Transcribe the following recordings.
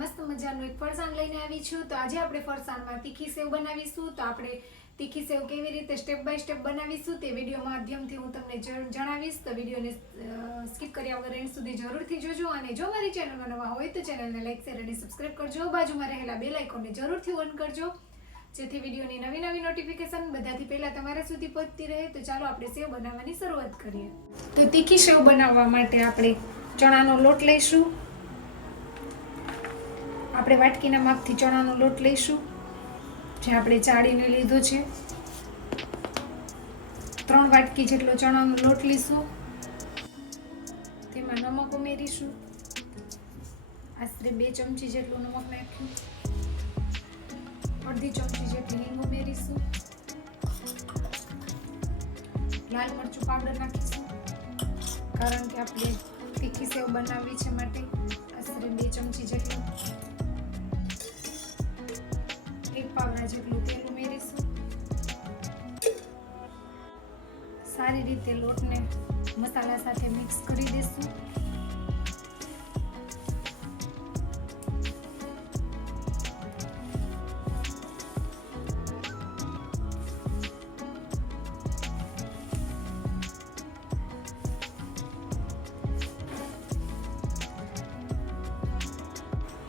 મસ્ત મજાનું એક ફરસાણ લઈને આવી છું। તો આજે આપણે ફરસાણમાં તીખી સેવ બનાવીશું। તો આપણે તીખી સેવ કેવી રીતે સ્ટેપ બાય સ્ટેપ બનાવીશું તે વિડીયો માધ્યમથી હું તમને જણાવીશ। તો વિડીયોને સ્કીપ કર્યા વગર એન્ડ સુધી જરૂરથી જોજો અને જો મારી ચેનલમાં નવા હોય તો ચેનલને લાઈક શેર અને સબસ્ક્રાઇબ કરજો। બાજુમાં રહેલા બેલ આઇકોનને જરૂરથી ઓન કરજો જેથી વિડીયોની નવી નવી નોટિફિકેશન બધાથી પહેલા તમારા સુધી પહોંચતી રહે। તો ચાલો આપણે સેવ બનાવવાની શરૂઆત કરીએ। તો તીખી સેવ બનાવવા માટે આપણે ચણાનો લોટ લઈશું। આપણે વાટકીના માપથી ચણાનો લોટ લઈશું જે આપણે ચાળીને લીધો છે। 3 વાટકી જેટલો ચણાનો લોટ લઈશું। તેમાં નમક ઉમેરીશું। આશરે 2 ચમચી જેટલું નમક નાખ્યું। અડધી ચમચી જેટલી હિંગ ઉમેરીશું। લાલ મરચું પાવડર નાખીશું કારણ કે આપણે તીખી સેવ બનાવવી છે માટે આશરે 2 ચમચી જેટલું। 1 પાવડા જેટલું તેલ ઉમેરીશું। સારી રીતે લોટને મસાલા સાથે મિક્સ કરી દઈશું।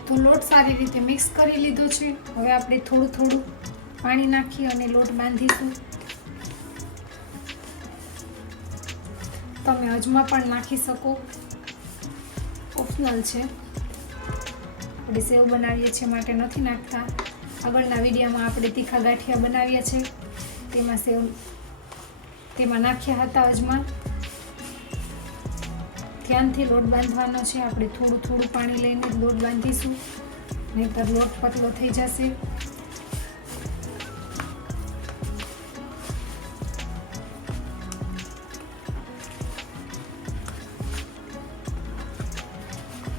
તો લોટ સારી રીતે મિક્સ કરી લીધો છે। હવે આપણે થોડું થોડું પાણી નાખી અને લોટ બાંધીશું। તમે અજમા પણ નાખી શકો, ઓપ્શનલ છે। આપણે સેવ બનાવીએ છીએ માટે નથી નાખતા। આગળના વિડીયોમાં આપણે તીખા ગાંઠિયા બનાવ્યા છે તેમાં નાખ્યા હતા અજમા। ધ્યાનથી લોટ બાંધવાનો છે। આપણે થોડું થોડું પાણી લઈને લોટ બાંધીશું નહીંતર લોટ પતલો થઈ જશે।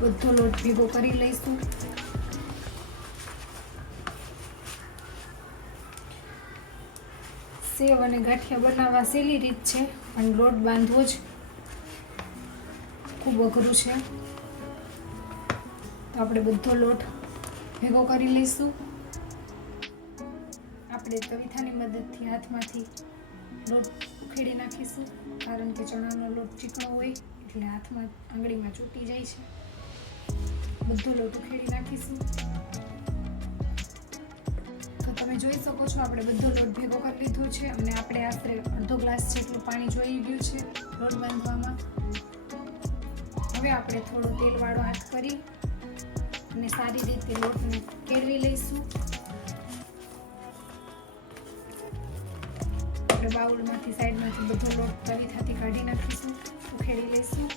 બધો લોટ ભેગો કરી લઈશું। સેવ અને ગાંઠિયા બનાવવા સહેલી રીત છે પણ લોટ બાંધવો જ ખૂબ અઘરું છે। તો આપણે બધો લોટ ભેગો કરી લઈશું। આપણે તવીથાની મદદથી હાથમાંથી લોટ ઉખેડી નાખીશું કારણ કે ચણાનો લોટ ચીકણો હોય એટલે હાથમાં આંગળીમાં ચોંટી જાય છે। બધો લોટ ઉખેડી નાખીશું। તો તમે જોઈ શકો છો આપણે બધો લોટ ભેગો કરી લીધો છે અને આપણે આશરે અડધો ગ્લાસ જેટલું પાણી જોઈ ગયું છે લોટ બાંધવામાં। હવે આપણે થોડો તેલવાળો હાથ કરી અને સારી રીતે લોટને કેળવી લઈશું। આપણે બાઉલમાંથી સાઈડમાંથી બધો લોટ તવીથાથી કાઢી નાખીશું, ઉખેડી લઈશું।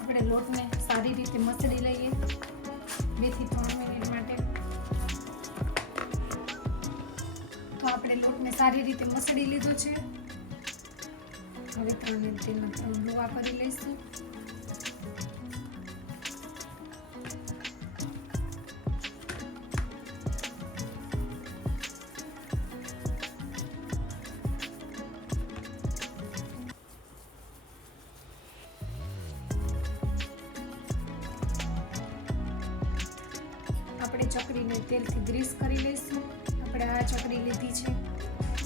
આપણે લોટને સારી રીતે મસળી લઈએ 2 થી 3 મિનિટ માટે। તો આપણે લોટને સારી રીતે મસળી લીધો છે। હવે તેમાં 3 લુવા કરી લઈશું। આપણે ચકરીને તેલથી ગ્રીસ કરી લઈશું। આપણે આ ચકરી લીધી છે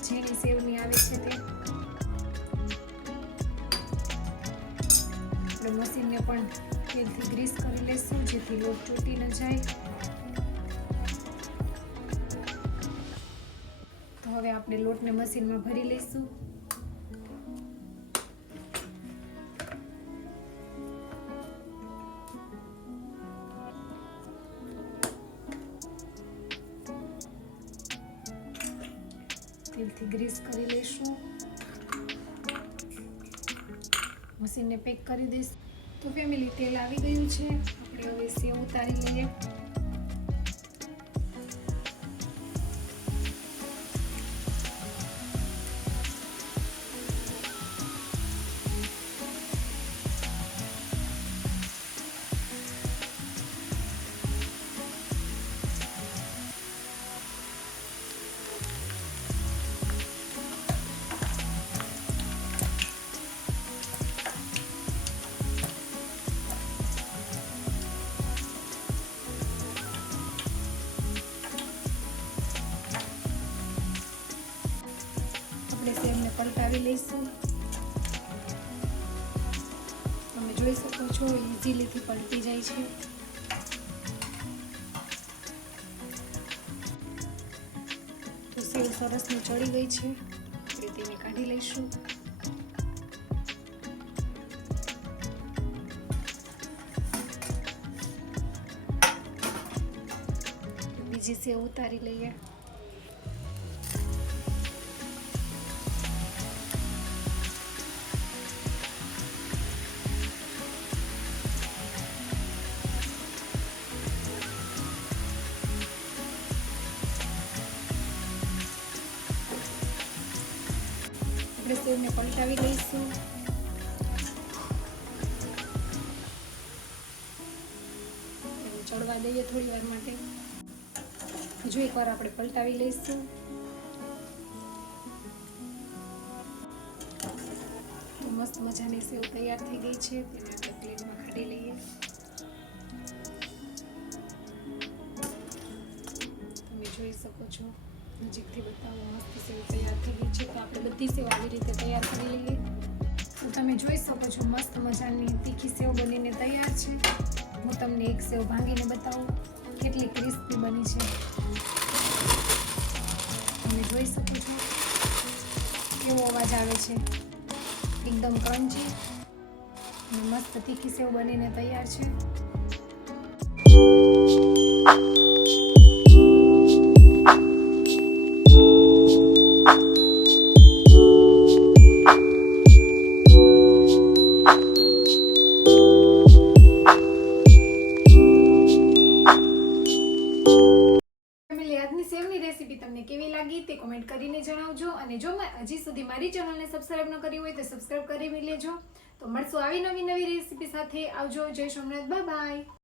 ઝીણી સેવની આવે છે તે। આપણે મશીનને પણ તેલથી ગ્રીસ કરી લઈશું જેથી લોટ ચોટી ન જાય। તો હવે આપણે લોટને મશીનમાં ભરી લઈશું। તેલથી ગ્રીસ કરી લઈશું। મશીનને પેક કરી દઈશું। તો ફેમિલી તેલ આવી ગયું છે। આપણે હવે સેવ ઉતારી લઈએ। પલટાવી લઈશું. તમે જોઈ શકો છો ઇઝીલીથી પલટી જાય છે. તો સેવ સરસની ચડી ગઈ છે એટલે તેને કાઢી લઈશું. બીજી સેવ ઉતારી લઈએ. સેવને પલટાવી લઈશું. ચડવા દઈએ થોડી વાર માટે. હજુ એકવાર આપણે પલટાવી લઈશું. તો મસ્ત મજાની સેવ તૈયાર થઈ ગઈ છે. તેને આપણે પ્લેટમાં કાઢી લઈએ. તમે જોઈ શકો છો, નજીકથી બતાવો, મસ્ત સેવ તૈયાર થઈ ગઈ છે. તો આપણે બધી સેવ આવી રીતે તૈયાર કરી લઈએ. તો તમે જોઈ શકો છો મસ્ત મજાની તીખી સેવ બનીને તૈયાર છે. હું તમને એક સેવ ભાંગીને બતાવું કેટલી ક્રિસ્પી બની છે. તમે જોઈ શકો છો કેવો અવાજ આવે છે, એકદમ ક્રન્ચી અને મસ્ત તીખી સેવ બનીને તૈયાર છે. સેવની રેસીપી તમને કેવી લાગી તે કોમેન્ટ કરીને જણાવજો. અને જો હજી સુધી મારી ચેનલને સબસ્ક્રાઇબ ન કરી હોય તો સબસ્ક્રાઇબ કરી લેજો. તો મળશું આવી નવી રેસીપી સાથે. આવજો. જય સોમનાથ. Bye bye.